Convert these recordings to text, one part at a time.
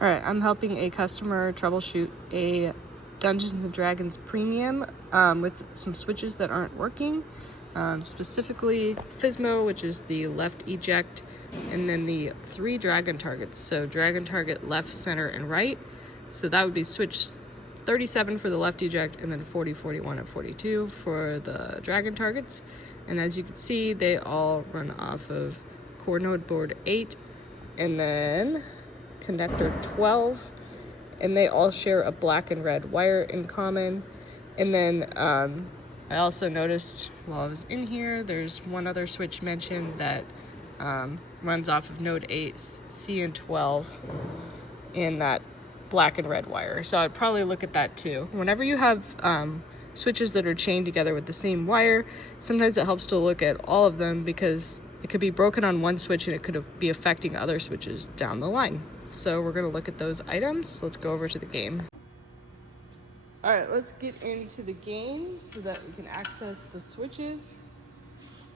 Alright, I'm helping a customer troubleshoot a Dungeons & Dragons Premium with some switches that aren't working. Specifically Fismo, which is the left eject, and then the 3 dragon targets. So dragon target left, center, and right. So that would be switch 37 for the left eject, and then 40, 41, and 42 for the dragon targets. And as you can see, they all run off of core node board 8, and then connector 12, and they all share a black and red wire in common. And then I also noticed while I was in here, there's one other switch mentioned that runs off of node 8, C and 12 in that black and red wire. So I'd probably look at that too. Whenever you have switches that are chained together with the same wire, sometimes it helps to look at all of them, because it could be broken on one switch and it could be affecting other switches down the line. So we're going to look at those items. Let's go over to the game. All right, let's get into the game so that we can access the switches.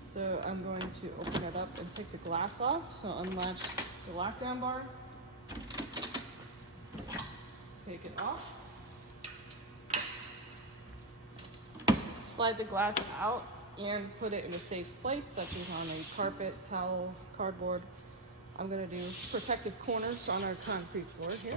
So I'm going to open it up and take the glass off. So unlatch the lockdown bar, take it off, slide the glass out and put it in a safe place, such as on a carpet, towel, cardboard. I'm going to do protective corners on our concrete floor here.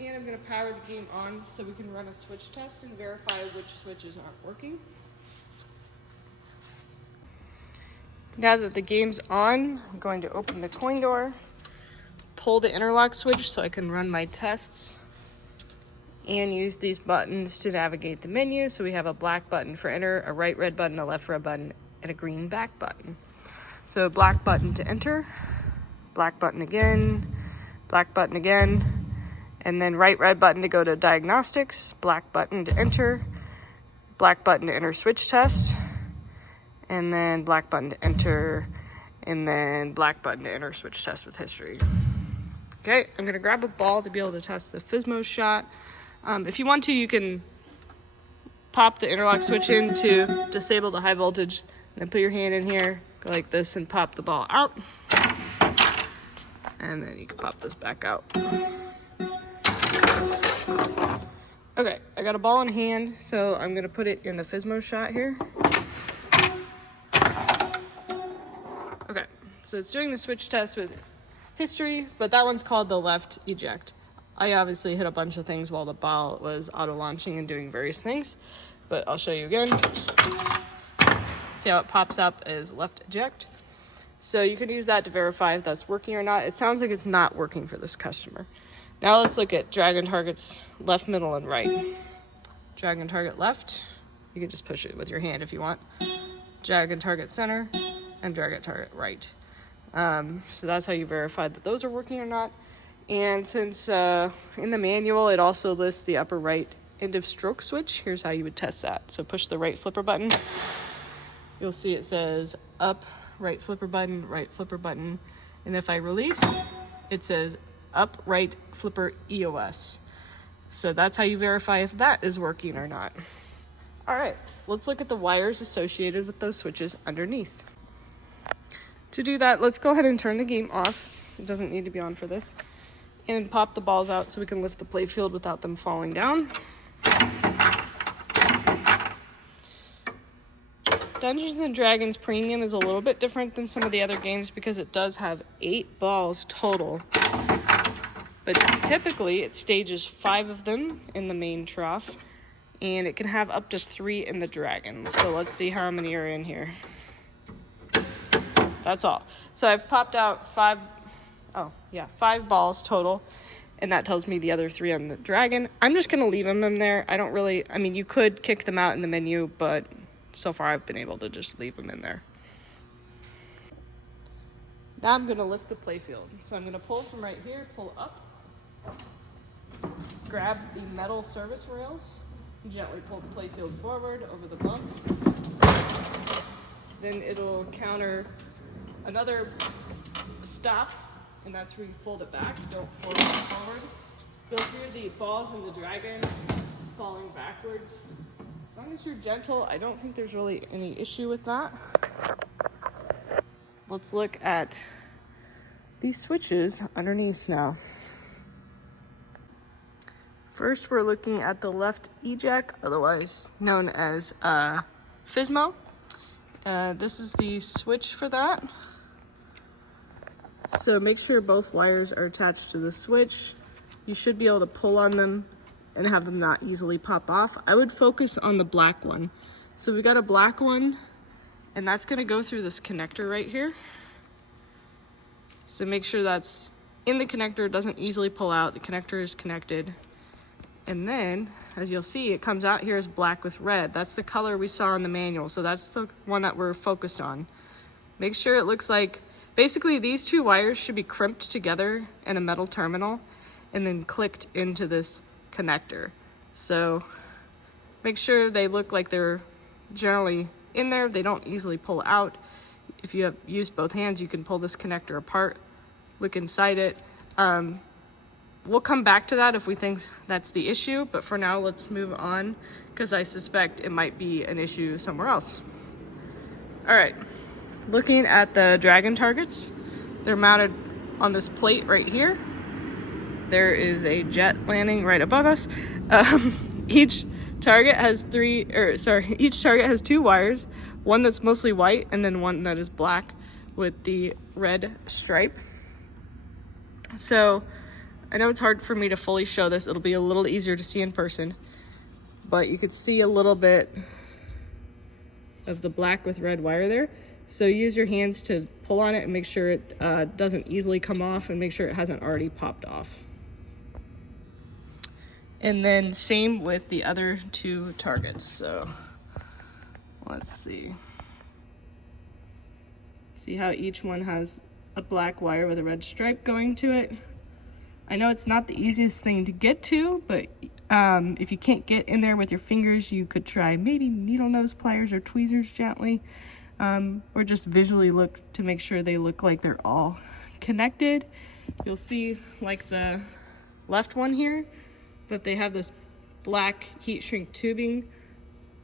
And I'm going to power the game on so we can run a switch test and verify which switches aren't working. Now that the game's on, I'm going to open the coin door, pull the interlock switch so I can run my tests, and use these buttons to navigate the menu. So we have a black button for enter, a right red button, a left red button, and a green back button. So black button to enter, black button again, and then right red button to go to diagnostics, black button to enter, black button to enter switch test, and then black button to enter, and then black button to enter switch test with history. Okay, I'm gonna grab a ball to be able to test the Fismo shot. If you want to, you can pop the interlock switch in to disable the high voltage, and then put your hand in here, go like this, and pop the ball out. And then you can pop this back out. Okay, I got a ball in hand, so I'm gonna put it in the Fismo shot here. Okay, so it's doing the switch test with history, but that one's called the left eject. I obviously hit a bunch of things while the ball was auto-launching and doing various things, but I'll show you again. See how it pops up as left eject? So you can use that to verify if that's working or not. It sounds like it's not working for this customer. Now let's look at dragon targets left, middle, and right. Dragon target left, you can just push it with your hand if you want. Dragon target center, and dragon target right. So that's how you verify that those are working or not. And since in the manual it also lists the upper right end of stroke switch, here's how you would test that. So push the right flipper button. You'll see it says up, right flipper button, and if I release, it says up, right flipper EOS. So that's how you verify if that is working or not. All right, let's look at the wires associated with those switches underneath. To do that, let's go ahead and turn the game off. It doesn't need to be on for this. And pop the balls out so we can lift the playfield without them falling down. Dungeons & Dragons Premium is a little bit different than some of the other games because it does have 8 balls total. But typically it stages 5 of them in the main trough, and it can have up to 3 in the dragon. So let's see how many are in here. That's all. So I've popped out 5 balls total, and that tells me the other 3 on the dragon. I'm just gonna leave them in there. I mean, you could kick them out in the menu, but so far I've been able to just leave them in there. Now I'm gonna lift the playfield. So I'm gonna pull from right here, pull up, grab the metal service rails, gently pull the playfield forward over the bump. Then it'll counter another stop, and that's where you fold it back. Don't fold it forward. You'll hear the balls in the dragon falling backwards. As long as you're gentle, I don't think there's really any issue with that. let's look at these switches underneath now. First, we're looking at the left E-jack, otherwise known as FSMO. This is the switch for that. So make sure both wires are attached to the switch. You should be able to pull on them and have them not easily pop off. I would focus on the black one. So we got a black one, and that's gonna go through this connector right here. So make sure that's in the connector, doesn't easily pull out. The connector is connected. And then, as you'll see, it comes out here as black with red. That's the color we saw in the manual, so that's the one that we're focused on. Make sure it looks like, basically these two wires should be crimped together in a metal terminal and then clicked into this connector. So make sure they look like they're generally in there. They don't easily pull out. If you have used both hands, you can pull this connector apart, look inside it. We'll come back to that if we think that's the issue, but for now, let's move on because I suspect it might be an issue somewhere else. All right, looking at the Dragon targets, they're mounted on this plate right here. There is a jet landing right above us. Each target has two wires, one that's mostly white and then one that is black with the red stripe. So I know it's hard for me to fully show this. It'll be a little easier to see in person, but you could see a little bit of the black with red wire there. So use your hands to pull on it and make sure it doesn't easily come off, and make sure it hasn't already popped off. And then same with the other two targets. So let's see. See how each one has a black wire with a red stripe going to it? I know it's not the easiest thing to get to, but if you can't get in there with your fingers, you could try maybe needle nose pliers or tweezers gently, or just visually look to make sure they look like they're all connected. You'll see, like the left one here, that they have this black heat shrink tubing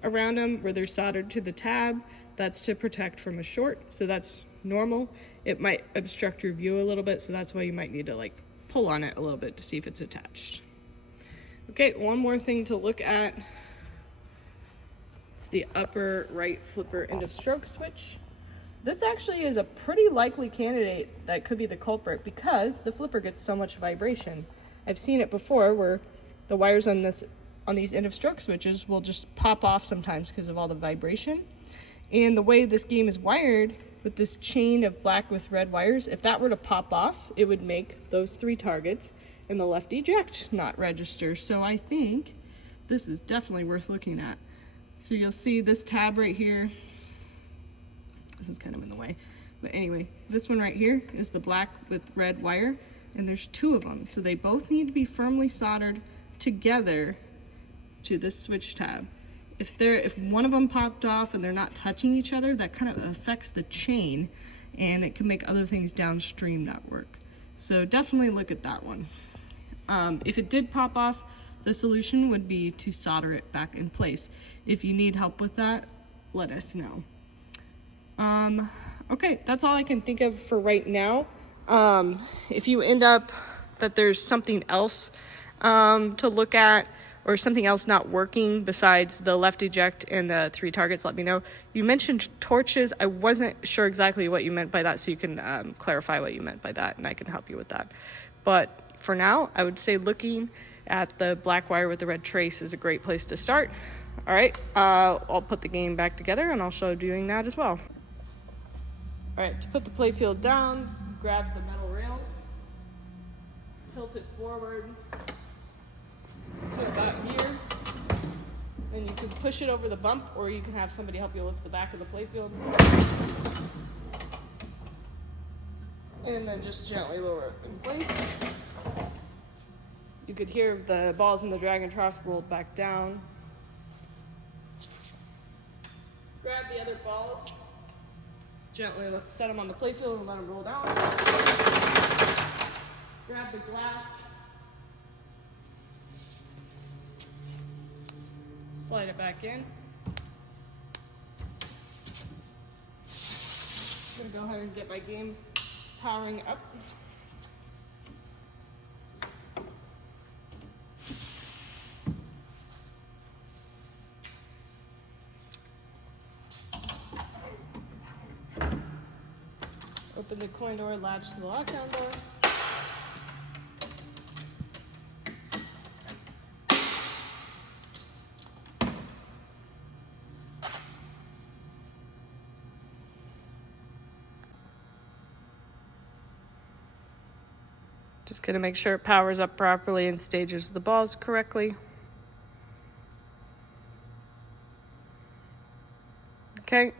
around them where they're soldered to the tab. That's to protect from a short, so that's normal. It might obstruct your view a little bit, so that's why you might need to like pull on it a little bit to see if it's attached. Okay, one more thing to look at. It's the upper right flipper end of stroke switch. This actually is a pretty likely candidate that could be the culprit because the flipper gets so much vibration. I've seen it before where the wires on these end of stroke switches will just pop off sometimes because of all the vibration. And the way this game is wired, with this chain of black with red wires, if that were to pop off, it would make those three targets in the left eject not register. So I think this is definitely worth looking at. So you'll see this tab right here. This is kind of in the way. But anyway, this one right here is the black with red wire, and there's two of them. So they both need to be firmly soldered together to this switch tab. If one of them popped off and they're not touching each other, that kind of affects the chain and it can make other things downstream not work. So definitely look at that one. If it did pop off, the solution would be to solder it back in place. If you need help with that, let us know. Okay, that's all I can think of for right now. If you end up that there's something else to look at, or something else not working besides the left eject and the three targets, let me know. You mentioned torches. I wasn't sure exactly what you meant by that, so you can clarify what you meant by that, and I can help you with that. But for now, I would say looking at the black wire with the red trace is a great place to start. All right, I'll put the game back together, and I'll show you doing that as well. All right, to put the playfield down, grab the metal rails, tilt it forward to about here, and you can push it over the bump, or you can have somebody help you lift the back of the playfield, and then just gently lower it in place. You could hear the balls in the Dragon trough rolled back down. Grab the other balls, gently set them on the playfield and let them roll down. Grab the glass, slide it back in. gonna go ahead and get my game powering up. Open the coin door, latch the lockdown door. Just gonna make sure it powers up properly and stages the balls correctly. Okay.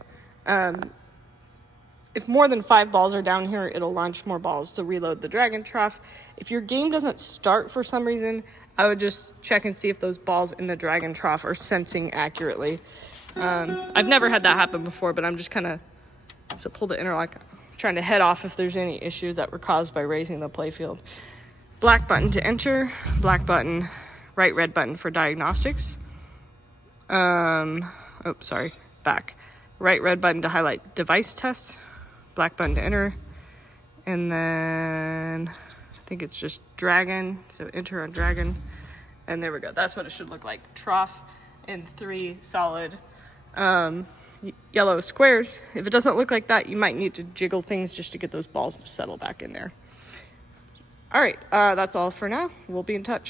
If more than 5 balls are down here, it'll launch more balls to reload the Dragon Trough. If your game doesn't start for some reason, I would just check and see if those balls in the Dragon Trough are sensing accurately. I've never had that happen before, but I'm just kind of, so pull the interlock, trying to head off if there's any issues that were caused by raising the playfield. Black button to enter, black button, right red button for diagnostics. Back. Right red button to highlight device test, black button to enter, and then I think it's just dragon, so enter on dragon, and there we go. That's what it should look like. Trough in 3 solid yellow squares. If it doesn't look like that, you might need to jiggle things just to get those balls to settle back in there. All right, that's all for now. We'll be in touch.